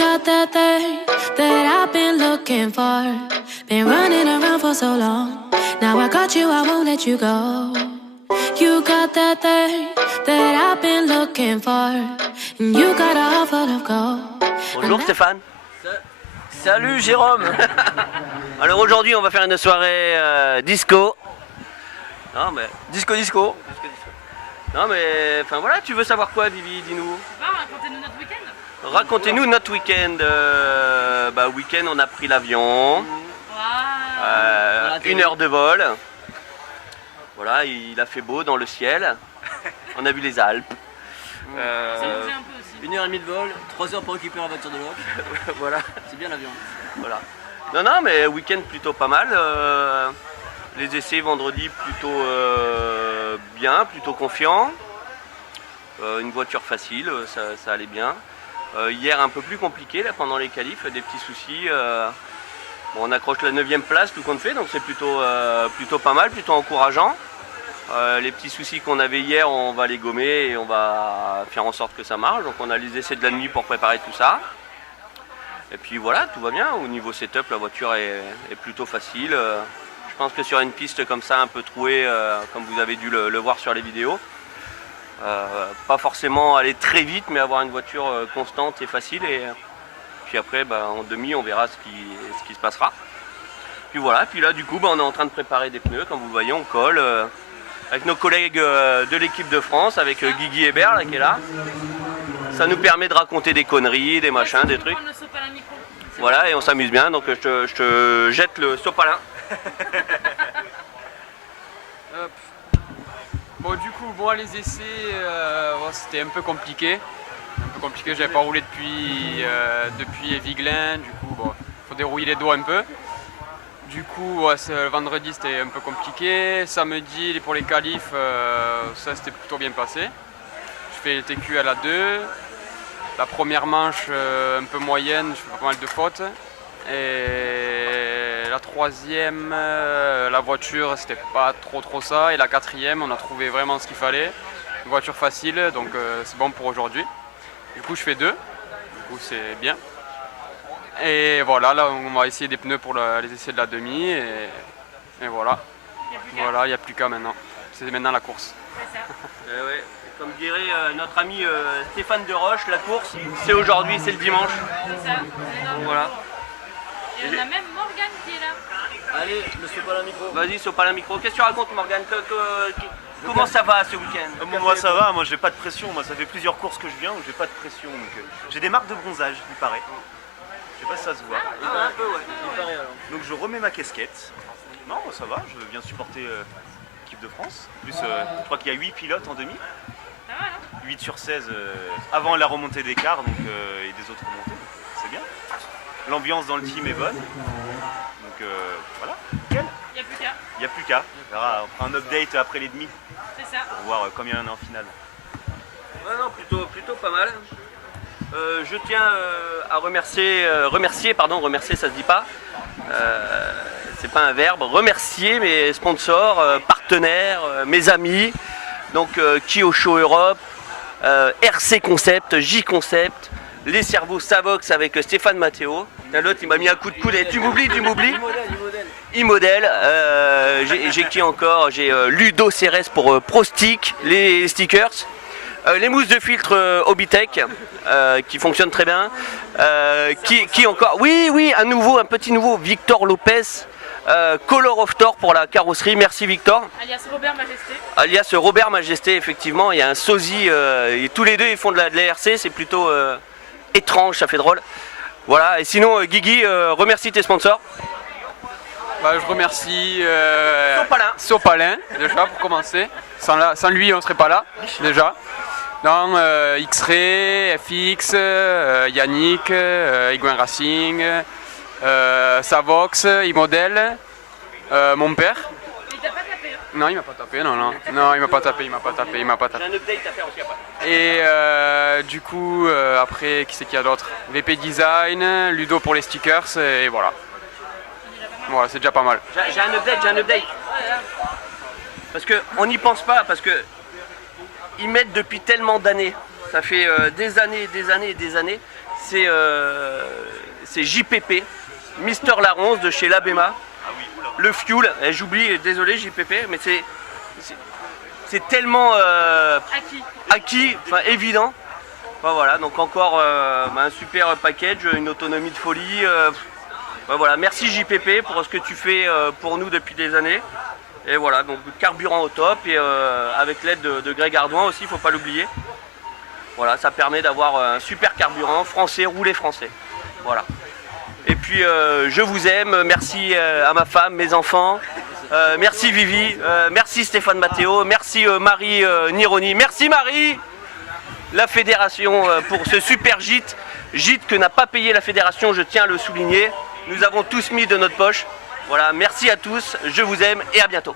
got that thing that I've been looking for. Been running around for so long. Now I got you, I won't let you go. You got that thing that I've been looking for. And you got a heart full of gold. Bonjour Stéphane. Salut Jérôme. Alors aujourd'hui on va faire une soirée disco. Non mais... Disco. Non mais... Enfin voilà, tu veux savoir quoi Vivi, dis-nous. Racontez-nous notre week-end. Racontez-nous notre week-end. Week-end on a pris l'avion. Wow. 1 heure de vol. Voilà, il a fait beau dans le ciel. On a vu les Alpes. Ça bougeait un peu aussi. 1h30 de vol, 3 heures pour récupérer la voiture de l'autre. Voilà. C'est bien l'avion. Voilà. Non mais week-end plutôt pas mal. Les essais vendredi plutôt bien, plutôt confiant. Une voiture facile, ça allait bien. Hier un peu plus compliqué là, pendant les qualifs, des petits soucis. Bon, on accroche la 9e place tout compte fait, donc c'est plutôt pas mal, plutôt encourageant. Les petits soucis qu'on avait hier, on va les gommer et on va faire en sorte que ça marche. Donc on a les essais de la nuit pour préparer tout ça. Et puis voilà, tout va bien. Au niveau setup, la voiture est plutôt facile. Je pense que sur une piste comme ça, un peu trouée, comme vous avez dû le voir sur les vidéos, pas forcément aller très vite, mais avoir une voiture constante et facile. Et puis après, en demi, on verra ce qui se passera. Puis voilà, puis là, du coup, on est en train de préparer des pneus. Comme vous voyez, on colle avec nos collègues de l'équipe de France, avec Guigui Hébert là, qui est là. Ça nous permet de raconter des conneries, des machins, des trucs. Voilà, et on s'amuse bien. Donc je te jette le sopalin. Hop. Bon du coup les essais c'était un peu compliqué. J'avais pas roulé depuis Vigelin, du coup faut dérouiller les dos un peu. Du coup le vendredi c'était un peu compliqué. Samedi pour les qualifs ça c'était plutôt bien passé. Je fais les TQ à la 2. La première manche un peu moyenne, je fais pas mal de fautes. Et la troisième, la voiture c'était pas trop ça. Et la quatrième, on a trouvé vraiment ce qu'il fallait. Une voiture facile, donc c'est bon pour aujourd'hui. Du coup je fais 2, du coup c'est bien. Et voilà, là on va essayer des pneus pour les essais de la demi. Et voilà, il n'y a plus qu'à maintenant. C'est maintenant la course. C'est ça. Ouais. Comme dirait notre ami Stéphane Deroche, la course c'est aujourd'hui, c'est le dimanche. C'est ça. Donc, voilà. Et on a même Morgane qui est là. Allez, le sopalin micro. Vas-y, sopalin micro. Qu'est-ce que tu racontes, Morgane? Comment ça va ce week-end? Moi ça va, moi j'ai pas de pression, moi ça fait plusieurs courses que je viens où j'ai pas de pression, donc j'ai des marques de bronzage, il paraît. Je sais pas si ça se voit. Un peu, ouais. Il paraît alors. Donc je remets ma casquette. Non, ça va, je viens supporter l'équipe de France. En plus, je crois qu'il y a 8 pilotes en demi. Ça va, non? 8 sur 16 avant la remontée d'écart donc, et des autres remontées, donc c'est bien. L'ambiance dans le team est bonne. Donc voilà, nickel. Il n'y a plus qu'à. Il n'y a plus qu'à. On verra, on fera un update après les demi C'est ça. pour voir combien il y en a en finale. Ouais, non, plutôt pas mal. Je tiens à remercier ça se dit pas. C'est pas un verbe. Remercier mes sponsors, partenaires, mes amis. Donc Kyosho Europe, RC Concept, J Concept, les cerveaux Savox avec Stéphane Matteo. L'autre il m'a mis un coup de coude. Tu m'oublies. E-Model. J'ai qui encore? J'ai Ludo Ceres pour ProStick, les stickers. Les mousses de filtre Obitech qui fonctionnent très bien. Qui encore? Oui, un petit nouveau, Victor Lopez. Color of Thor pour la carrosserie, merci Victor. Alias Robert Majesté. Alias Robert Majesté, effectivement, il y a un sosie, et tous les deux ils font de la RC, c'est plutôt étrange, ça fait drôle. Voilà, et sinon Guigui, remercie tes sponsors. Je remercie Sopalin, déjà pour commencer. Sans lui on serait pas là déjà. Non, X-Ray, FX, Yannick, Iguin Racing, Savox, E-Model, mon père. Il t'a pas tapé, hein? Non, il m'a pas tapé, non, il m'a pas tapé. J'ai un update à faire aussi après. Et du coup, après, qui c'est qu'il y a d'autre? VP Design, Ludo pour les stickers, et voilà. Voilà, c'est déjà pas mal. J'ai un update. Parce qu'on n'y pense pas, parce que ils mettent depuis tellement d'années. Ça fait des années. c'est JPP, Mister Laronce de chez Labema. Le fuel, j'oublie, désolé JPP, mais c'est tellement acquis, enfin évident. Enfin, voilà, donc encore un super package, une autonomie de folie. Voilà, merci JPP pour ce que tu fais pour nous depuis des années. Et voilà, donc carburant au top et avec l'aide de Greg Ardouin aussi, il ne faut pas l'oublier. Voilà, ça permet d'avoir un super carburant français, roulé français. Voilà. Et puis je vous aime, merci à ma femme, mes enfants, merci Vivi, merci Stéphane Matteo, merci Marie Nironi, merci Marie, la fédération pour ce super gîte que n'a pas payé la fédération, je tiens à le souligner. Nous avons tous mis de notre poche. Voilà, merci à tous, je vous aime et à bientôt.